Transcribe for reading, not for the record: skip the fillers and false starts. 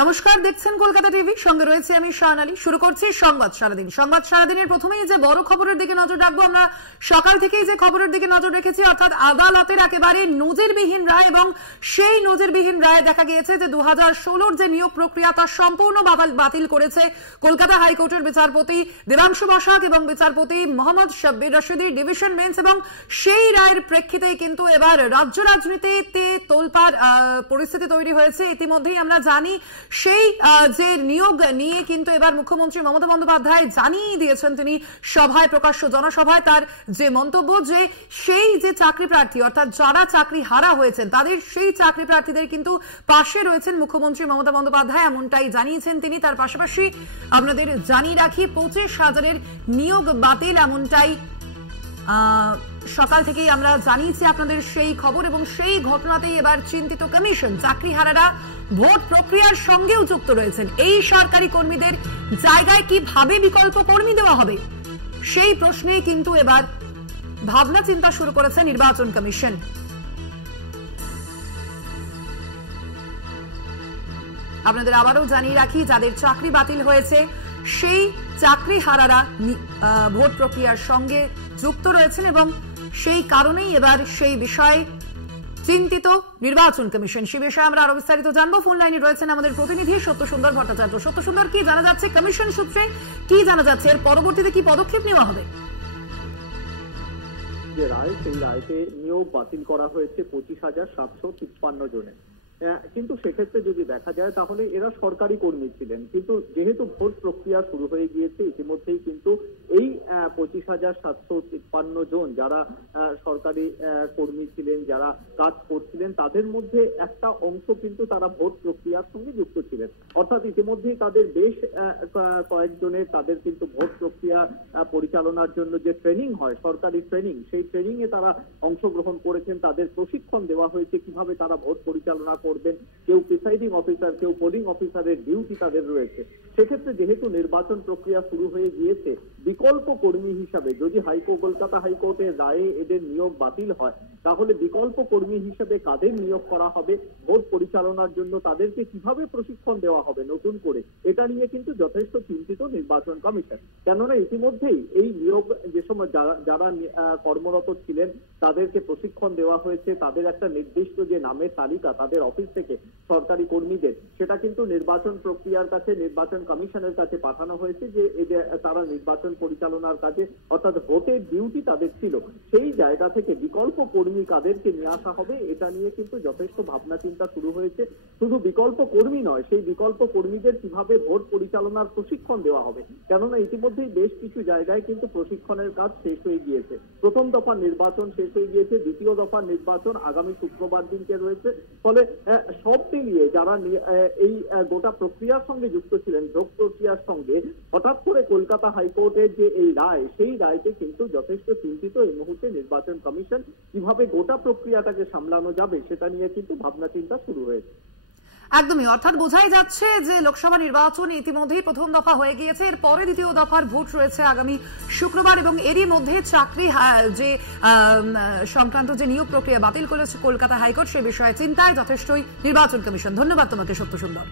নমস্কার, দেখছেন কলকাতা টিভি, সঙ্গে রয়েছে আমি শাহনালী। শুরু করছি সংবাদ সারাদিন। সংবাদ সারাদিনের প্রথমেই যে বড় খবরের দিকে নজর রাখবো, আমরা সকাল থেকেই যে খবরের দিকে নজর রেখেছি, অর্থাৎ আদালতের একেবারে নজিরবিহীন রায়, এবং সেই নজিরবিহীন রায়ে দেখা গিয়েছে যে 2016 যে নিয়োগ প্রক্রিয়া তা সম্পূর্ণ বাতিল করেছে কলকাতা হাইকোর্টের বিচারপতি দেবাংশু বসাক এবং বিচারপতি মোহাম্মদ শাব্বির রশিদি ডিভিশন বেঞ্চ। এবং সেই রায়ের প্রেক্ষিতেই কিন্তু এবার রাজ্য রাজনীতিতে তোলপাড় পরিস্থিতি তৈরি হয়েছে। ইতিমধ্যেই আমরা জানি সেই যে নিয়োগ নিয়ে কিন্তু এবার মুখ্যমন্ত্রী মমতা বন্দ্যোপাধ্যায় জানিয়ে দিয়েছেন, তিনি সভায়, প্রকাশ্য জনসভায় তার যে মন্তব্য, যে সেই যে চাকরি প্রার্থী, অর্থাৎ যারা চাকরি হারা হয়েছেন তাদের, সেই চাকরি প্রার্থীদের কিন্তু পাশে রয়েছেন মুখ্যমন্ত্রী মমতা বন্দ্যোপাধ্যায়, এমনটাই জানিয়েছেন তিনি। তার পাশাপাশি আপনাদের জানিয়ে রাখি, 25,000 নিয়োগ বাতিল, এমনটাই সকাল থেকেই আমরা জানিয়েছি আপনাদের সেই খবর। এবং সেই ঘটনাতেই এবার চিন্তিত কমিশন। চাকরিহারারা ভোট প্রক্রিয়ার সঙ্গেও যুক্ত রয়েছেন। এই সরকারি কর্মীদের জায়গায় কিভাবে বিকল্প কর্মী দেওয়া হবে, সেই প্রশ্নেই কিন্তু এবার ভাবনা চিন্তা শুরু করেছে নির্বাচন কমিশন। আপনাদের আবারও জানিয়ে রাখি, যাদের চাকরি বাতিল হয়েছে সেই চাকরিহারারা ভোট প্রক্রিয়ার সঙ্গে যুক্ত রয়েছেন, এবং সেই কারণেই এবার সেই বিষয়ে চিন্তিত নির্বাচন কমিশন। সে বিষয়ে আমরা আরো বিস্তারিত জানবো। ফোন লাইনে রয়েছেন আমাদের প্রতিনিধি সত্যসুন্দর ভট্টাচার্য। সত্যসুন্দর, কি জানা যাচ্ছে কমিশন সূত্রে, কি জানা যাচ্ছে, এর পরবর্তীতে কি পদক্ষেপ নেওয়া হবে? যে রায়, সেই রায়তে নিয়োগ বাতিল করা হয়েছে 25,753 জনের। কিন্তু সেক্ষেত্রে যদি দেখা যায় তাহলে এরা সরকারি কর্মী ছিলেন, কিন্তু যেহেতু ভোট প্রক্রিয়া শুরু হয়ে গিয়েছে ইতিমধ্যেই, কিন্তু এই 25,753 জন যারা সরকারি কর্মী ছিলেন, যারা কাজ করছিলেন, তাদের মধ্যে একটা অংশ কিন্তু তারা ভোট প্রক্রিয়ার সঙ্গে যুক্ত ছিলেন। অর্থাৎ ইতিমধ্যেই তাদের বেশ কয়েকজনের, তাদের কিন্তু ভোট প্রক্রিয়া পরিচালনার জন্য যে ট্রেনিং হয়, সরকারি ট্রেনিং, সেই ট্রেনিং এ তারা অংশগ্রহণ করেছেন। তাদের প্রশিক্ষণ দেওয়া হয়েছে কিভাবে তারা ভোট পরিচালনা করবেন। কেউ প্রিসাইডিং অফিসার, কেউ পোলিং অফিসারের ডিউটি তাদের রয়েছে। সেক্ষেত্রে যেহেতু নির্বাচন প্রক্রিয়া শুরু হয়ে গিয়েছে, বিকল্প কর্মী হিসাবে যদি কলকাতা হাইকোর্টের রায়ে এদের নিয়োগ বাতিল হয়, তাহলে বিকল্প কর্মী হিসেবে কাদের নিয়োগ করা হবে, ভোট পরিচালনার জন্য তাদেরকে কিভাবে প্রশিক্ষণ দেওয়া হবে নতুন করে, এটা নিয়ে কিন্তু যথেষ্ট চিন্তিত নির্বাচন কমিশন। কেননা ইতিমধ্যেই এই নিয়োগ, যে সময় যারা কর্মরত ছিলেন তাদেরকে প্রশিক্ষণ দেওয়া হয়েছে, তাদের একটা নির্দিষ্ট যে নামের তালিকা তাদের অফিস থেকে সরকারি কর্মীদের, সেটা কিন্তু নির্বাচন প্রক্রিয়ার কাছে, নির্বাচন কমিশনের কাছে পাঠানো হয়েছে, যে তারা নির্বাচন পরিচালনার কাজে, অর্থাৎ ভোটের ডিউটি তাদের ছিল। সেই জায়গা থেকে বিকল্প কর্মী কাদেরকে নিয়ে আসা হবে, এটা নিয়ে কিন্তু যথেষ্ট ভাবনা চিন্তা শুরু হয়েছে। শুধু বিকল্প কর্মী নয়, সেই বিকল্প কর্মীদের কিভাবে ভোট পরিচালনার প্রশিক্ষণ দেওয়া হবে। কেননা ইতিমধ্যেই বেশ কিছু জায়গায় কিন্তু প্রশিক্ষণের কাজ শেষ হয়ে গিয়েছে। প্রথম দফার নির্বাচন শেষ হয়ে গিয়েছে, দ্বিতীয় দফার নির্বাচন আগামী শুক্রবার দিনকে রয়েছে। ফলে সব মিলিয়ে যারা এই গোটা প্রক্রিয়ার সঙ্গে যুক্ত ছিলেন, ভোট প্রক্রিয়ার সঙ্গে, হঠাৎ করে কলকাতা হাইকোর্টের যে এই রায়, সেই রায়কে কিন্তু যথেষ্ট চিন্তিত এই মুহূর্তে নির্বাচন কমিশন। কিভাবে গোটা প্রক্রিয়াটাকে সামলানো যাবে সেটা নিয়ে কিন্তু ভাবনা চিন্তা শুরু হয়েছে। একদমই, অর্থাৎ বোঝাই যাচ্ছে যে লোকসভা নির্বাচন ইতিমধ্যেই প্রথম দফা হয়ে গিয়েছে, এরপরে দ্বিতীয় দফার ভোট রয়েছে আগামী শুক্রবার, এবং এরই মধ্যে চাকরি যে সংক্রান্ত যে নিয়োগ প্রক্রিয়া বাতিল করেছে কলকাতা হাইকোর্ট, সে বিষয়ে চিন্তায় যথেষ্টই নির্বাচন কমিশন। ধন্যবাদ তোমাকে সত্যসুন্দর।